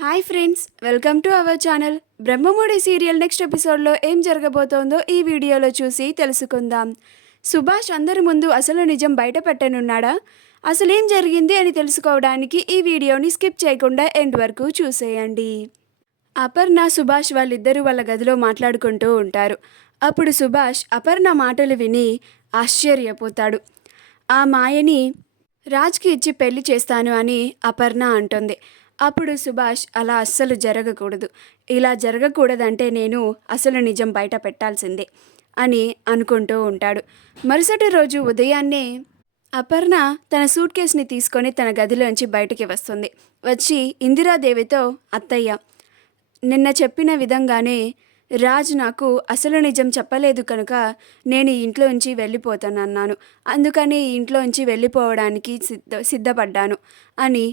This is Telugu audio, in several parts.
Hi friends, welcome to our channel. Brahmamudi serial next ఎపిసోడ్లో ఏం జరగబోతోందో ఈ వీడియోలో చూసి తెలుసుకుందాం. సుభాష్ అందరి ముందు అసలు నిజం బయట పెట్టనున్నాడా? అసలేం జరిగింది అని తెలుసుకోవడానికి ఈ వీడియోని స్కిప్ చేయకుండా ఎండ్ వరకు చూసేయండి. అపర్ణ, సుభాష్ వాళ్ళిద్దరూ వాళ్ళ గదిలో మాట్లాడుకుంటూ ఉంటారు. అప్పుడు సుభాష్ అపర్ణ మాటలు విని ఆశ్చర్యపోతాడు. ఆ మాయని రాజ్కి ఇచ్చి పెళ్లి చేస్తాను అని అపర్ణ అంటుంది. అప్పుడు సుభాష్ అలా అస్సలు జరగకూడదు, ఇలా జరగకూడదంటే నేను అసలు నిజం బయట పెట్టాల్సిందే అని అనుకుంటూ ఉంటాడు. మరుసటి రోజు ఉదయాన్నే అపర్ణ తన సూట్ కేసుని తీసుకొని తన గదిలోంచి బయటికి వస్తుంది. వచ్చి ఇందిరాదేవితో, అత్తయ్య, నిన్న చెప్పిన విధంగానే రాజ్ నాకు అసలు నిజం చెప్పలేదు కనుక నేను ఈ ఇంట్లోంచి వెళ్ళిపోతానన్నాను, అందుకని ఈ ఇంట్లోంచి వెళ్ళిపోవడానికి సిద్ధపడ్డాను అని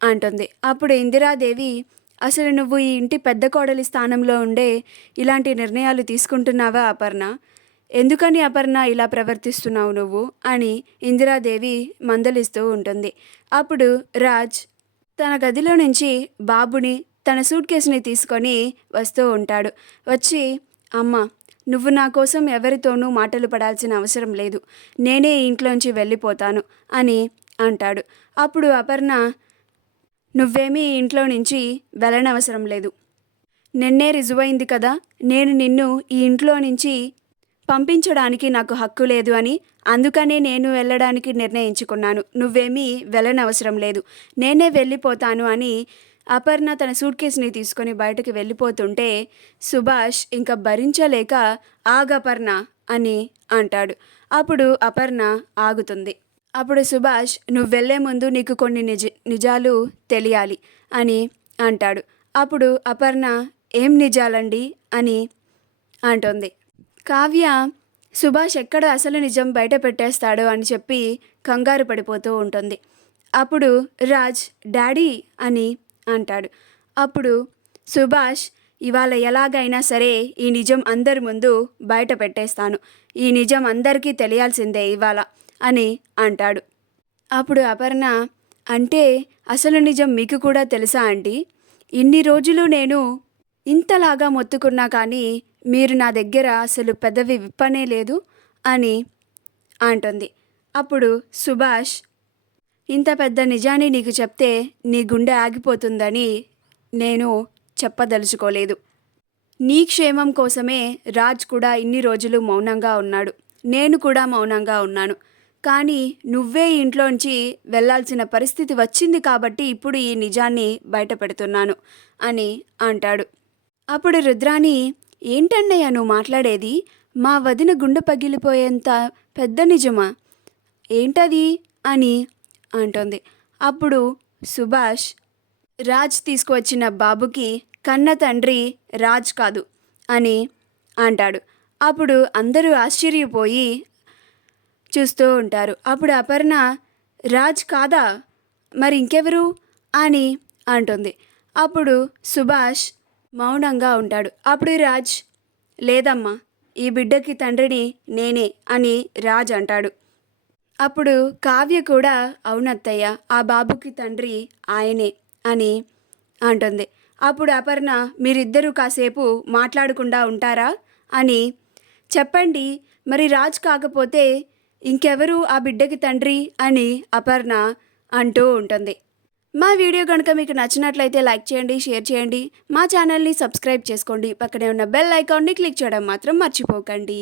అంటుంది. అప్పుడు ఇందిరాదేవి, అసలు నువ్వు ఈ ఇంటి పెద్ద కోడలి స్థానంలో ఉండే ఇలాంటి నిర్ణయాలు తీసుకుంటున్నావా అపర్ణ? ఎందుకని అపర్ణ ఇలా ప్రవర్తిస్తున్నావు నువ్వు అని ఇందిరాదేవి మందలిస్తూ ఉంటుంది. అప్పుడు రాజ్ తన గదిలో నుంచి బాబుని, తన సూట్ కేసుని తీసుకొని వస్తూ ఉంటాడు. వచ్చి, అమ్మ, నువ్వు నా కోసం ఎవరితోనూ మాటలు పడాల్సిన అవసరం లేదు, నేనే ఇంట్లోంచి వెళ్ళిపోతాను అని అంటాడు. అప్పుడు అపర్ణ, నువ్వేమీ ఇంట్లో నుంచి వెళ్ళనవసరం లేదు, నిన్నే రుజువైంది కదా, నేను నిన్ను ఈ ఇంట్లో నుంచి పంపించడానికి నాకు హక్కు లేదు అని, అందుకనే నేను వెళ్ళడానికి నిర్ణయించుకున్నాను, నువ్వేమీ వెళ్ళనవసరం లేదు, నేనే వెళ్ళిపోతాను అని అపర్ణ తన సూట్ కేసుని తీసుకొని బయటకు వెళ్ళిపోతుంటే సుభాష్ ఇంకా భరించలేక, ఆగపర్ణ అని అంటాడు. అప్పుడు అపర్ణ ఆగుతుంది. అప్పుడు సుభాష్, నువ్వు వెళ్ళే ముందు నీకు కొన్ని నిజాలు తెలియాలి అని అంటాడు. అప్పుడు అపర్ణ, ఏం నిజాలండి అని అంటుంది. కావ్య సుభాష్ ఎక్కడ అసలు నిజం బయట పెట్టేస్తాడో అని చెప్పి కంగారు పడిపోతూ ఉంటుంది. అప్పుడు రాజ్, డాడీ అని అంటాడు. అప్పుడు సుభాష్, ఇవాళ ఎలాగైనా సరే ఈ నిజం అందరి ముందు బయట పెట్టేస్తాను, ఈ నిజం అందరికీ తెలియాల్సిందే ఇవాళ అని అంటాడు. అప్పుడు అపర్ణ, అంటే అసలు నిజం మీకు కూడా తెలుసా ఆంటీ? ఇన్ని రోజులు నేను ఇంతలాగా మొత్తుకున్నా కానీ మీరు నా దగ్గర అసలు పెదవి విప్పనే లేదు అని అంటుంది. అప్పుడు సుభాష్, ఇంత పెద్ద నిజాన్ని నీకు చెప్తే నీ గుండె ఆగిపోతుందని నేను చెప్పదలుచుకోలేదు. నీ క్షేమం కోసమే రాజ్ కూడా ఇన్ని రోజులు మౌనంగా ఉన్నాడు, నేను కూడా మౌనంగా ఉన్నాను, కానీ నువ్వే ఇంట్లోంచి వెళ్ళాల్సిన పరిస్థితి వచ్చింది కాబట్టి ఇప్పుడు ఈ నిజాన్ని బయట పెడుతున్నాను అని అంటాడు. అప్పుడు రుద్రాణి, ఏంటన్నయ్య నువ్వు మాట్లాడేది? మా వదిన గుండె పగిలిపోయేంత పెద్ద నిజమా? ఏంటది అని అంటుంది. అప్పుడు సుభాష్, రాజ్ తీసుకువచ్చిన బాబుకి కన్న తండ్రి రాజ్ కాదు అని అంటాడు. అప్పుడు అందరూ ఆశ్చర్యపోయి చూస్తూ ఉంటారు. అప్పుడు అపర్ణ, రాజ్ కాదా, మరి ఇంకెవరు అని అంటుంది. అప్పుడు సుభాష్ మౌనంగా ఉంటాడు. అప్పుడు రాజ్, లేదమ్మా, ఈ బిడ్డకి తండ్రిని నేనే అని రాజ్ అంటాడు. అప్పుడు కావ్య కూడా, అవునత్తయ్య, ఆ బాబుకి తండ్రి ఆయనే అని అంటుంది. అప్పుడు అపర్ణ, మీరిద్దరూ కాసేపు మాట్లాడకుండా ఉంటారా అని, చెప్పండి, మరి రాజ్ కాకపోతే ఇంకెవరు ఆ బిడ్డకి తండ్రి అని అపర్ణ అంటూ ఉంటుంది. మా వీడియో కనుక మీకు నచ్చినట్లయితే లైక్ చేయండి, షేర్ చేయండి, మా ఛానల్ని సబ్స్క్రైబ్ చేసుకోండి, పక్కనే ఉన్న బెల్ ఐకాన్ని క్లిక్ చేయడం మాత్రం మర్చిపోకండి.